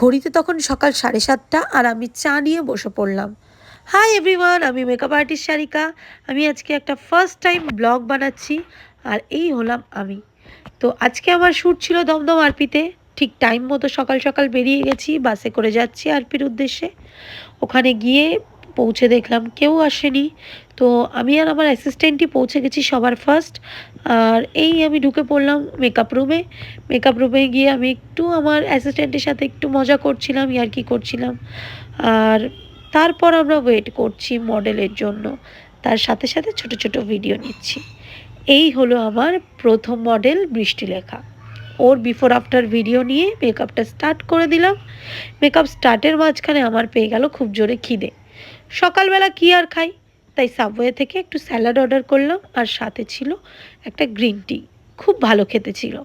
ঘড়িতে তখন সকাল 7:30 আর আমি চা নিয়ে বসে পড়লাম। হাই এভরিওয়ান, আমি মেকআপ আর্টিস্ট সারিকা। আমি আজকে একটা ফার্স্ট টাইম ব্লগ বানাচ্ছি আর এই হলাম আমি। তো আজকে আমার শ্যুট ছিল দমদম আরপিতে। ঠিক টাইম মতো সকাল সকাল বেরিয়ে গেছি, বাসে করে যাচ্ছি আরপির উদ্দেশ্যে। ওখানে গিয়ে পৌঁছে দেখলাম কেউ আসেনি। তো আমি আর আমার অ্যাসিস্ট্যান্টই পৌঁছে গেছি সবার ফার্স্ট। আর এই আমি ঢুকে পড়লাম মেকআপ রুমে গিয়ে আমি একটু আমার অ্যাসিস্ট্যান্টের সাথে একটু মজা করছিলাম, ইয়ার্কি করছিলাম। আর তারপর আমরা ওয়েট করছি মডেলের জন্য, তার সাথে সাথে ছোট ছোট ভিডিও নিচ্ছি। এই হলো আমার প্রথম মডেল বৃষ্টিলেখা। ওর বিফোর আফটার ভিডিও নিয়ে মেকআপটা স্টার্ট করে দিলাম। মেকআপ স্টার্টের মাঝখানে আমার পেয়ে গেল খুব জোরে খিদে। সকালবেলা কি আর খাই, তাই সাবওয়ে থেকে একটু স্যালাড অর্ডার করলাম আর সাথে ছিল একটা গ্রিন টি। খুব ভালো খেতে ছিল।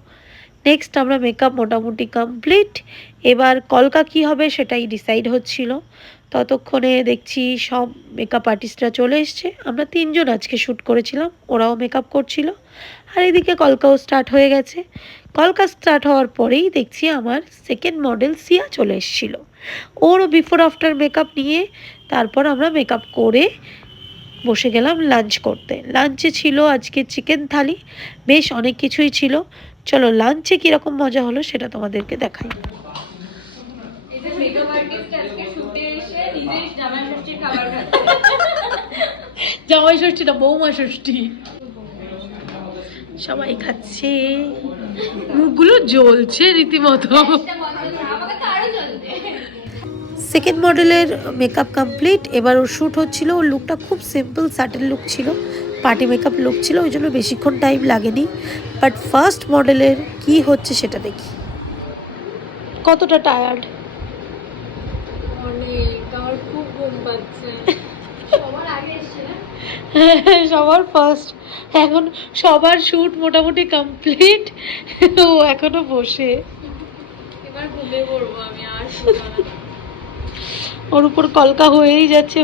নেক্সট আমরা মেকআপ মোটামুটি কমপ্লিট। এবার কলকা কি হবে সেটাই ডিসাইড হচ্ছিল। ততক্ষণে দেখছি সব মেকআপ আর্টিস্টরা চলে এসছে। আমরা 3জন আজকে শ্যুট করেছিলাম, ওরাও মেকআপ করছিল। আর এদিকে কলকাও স্টার্ট হয়ে গেছে। কলকা স্টার্ট হওয়ার পরেই দেখছি আমার সেকেন্ড মডেল সিয়া চলে এসেছিলো। ওরও বিফোর আফটার মেকআপ নিয়ে তারপর আমরা মেকআপ করে বসে গেলাম লাঞ্চ করতে। লাঞ্চে ছিল আজকে চিকেন থালি, বেশ অনেক কিছুই ছিল। চলো লাঞ্চে কীরকম মজা হলো সেটা তোমাদেরকে দেখাই। জামাই ষষ্ঠী না, বৌমা ষষ্ঠী। সবাই খাচ্ছে, মুখগুলো জ্বলছে রীতিমতো। সেকেন্ড মডেলের মেকআপ কমপ্লিট। এবার ওর শ্যুট হচ্ছিল। ওর লুকটা খুব সিম্পল সাটেল লুক ছিল, পার্টি মেকআপ লুক ছিল, ওই জন্য বেশিক্ষণ টাইম লাগেনি। বাট ফার্স্ট মডেলের কি হচ্ছে সেটা দেখি। কতটা টায়ার্ড? আমার খুব ঘুম পাচ্ছে। সবার ফার্স্ট, এখন সবার শ্যুট মোটামুটি কমপ্লিট, ও এখনো বসে। এবার ঘুমিয়ে পড়বো আমি, আর ওর উপর কলকা হয়েই যাচ্ছে।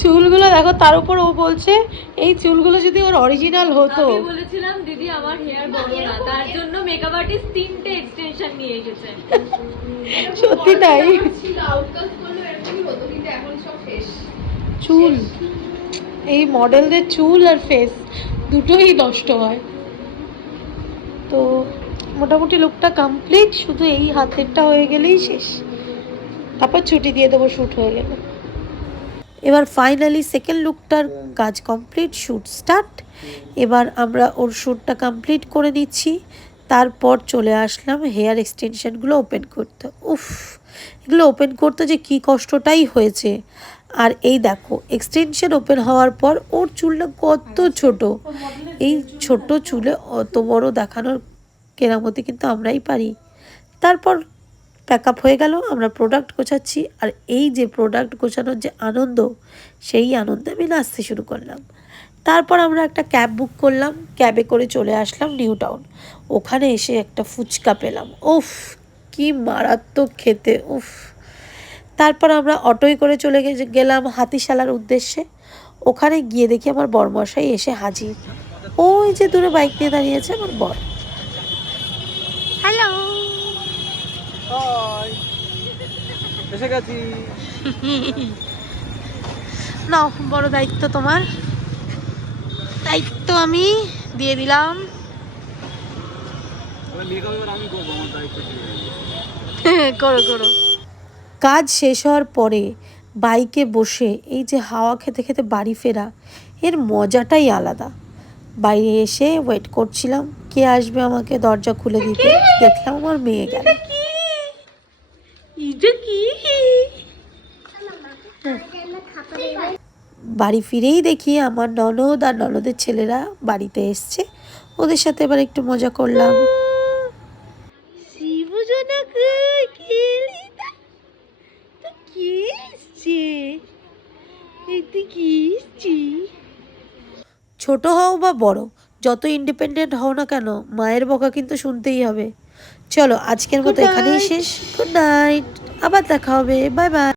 চুলগুলো দেখো, তার উপর ও বলছে এই চুলগুলো যদি ওর অরিজিনাল হতো। আমি বলেছিলাম দিদি আমার হেয়ার বড় না, তার জন্য মেকআপ আর্টিস্ট 3টে এক্সটেনশন নিয়ে এসেছে। সত্যি তাই, চুল, এই মডেলদের চুল আর ফেস দুটোই নষ্ট হয়। তো মোটামুটি লুকটা কমপ্লিট, শুধু এই হাতেরটা হয়ে গেলেই শেষ, তারপর ছুটি দিয়ে দেবো শ্যুট হয়ে গেলে। এবার ফাইনালি সেকেন্ড লুকটার কাজ কমপ্লিট, শ্যুট স্টার্ট। এবার আমরা ওর শ্যুটটা কমপ্লিট করে নিচ্ছি। তারপর চলে আসলাম হেয়ার এক্সটেনশনগুলো ওপেন করতে। উফ, এগুলো ওপেন করতে যে কী কষ্টটাই হয়েছে। আর এই দেখো এক্সটেনশন ওপেন হওয়ার পর ওর চুলটা কত ছোট। এই ছোট চুলে অত বড় দেখানোর কেরামতি কিন্তু আমরাই পারি। তারপর প্যাকআপ হয়ে গেল, আমরা প্রোডাক্ট গোছাচ্ছি। আর এই যে প্রোডাক্ট গোছানোর যে আনন্দ, সেই আনন্দে আমি নাচতে শুরু করলাম। তারপর আমরা একটা ক্যাব বুক করলাম, ক্যাবে করে চলে আসলাম নিউ টাউন। ওখানে এসে একটা ফুচকা পেলাম, উফ কি মারাত্মক খেতে, উফ। তারপর আমরা অটোয় করে চলে গেলাম হাতিশালার উদ্দেশ্যে। ওখানে গিয়ে দেখি আমার বরমশাই এসে হাজির। ওই যে দূরে বাইক নিয়ে দাঁড়িয়েছে আমার বর। হ্যালো, এসে গেছি। নাও, বড় দায়িত্ব তোমার, দায়িত্ব আমি দিয়ে দিলাম। করো। কাজ শেষ হওয়ার পরে বাইকে বসে এই যে হাওয়া খেতে খেতে বাড়ি ফেরা, এর মজাটাই আলাদা। বাইরে এসে ওয়েট করছিলাম কে আসবে আমাকে দরজা খুলে দিতে। দেখলাম আমার মেয়ে গেল। বাড়ি ফিরেই দেখি আমার ননদ আর ননদের ছেলেরা বাড়িতে এসছে। ওদের সাথে এবার একটু মজা করলাম। ছোট হও বা বড়, যত ইন্ডিপেন্ডেন্ট হও না কেন, মায়ের বকা কিন্তু শুনতেই হবে। চলো আজকের মতো এখানেই শেষ। গুড নাইট, আবার দেখা হবে, বাই বাই।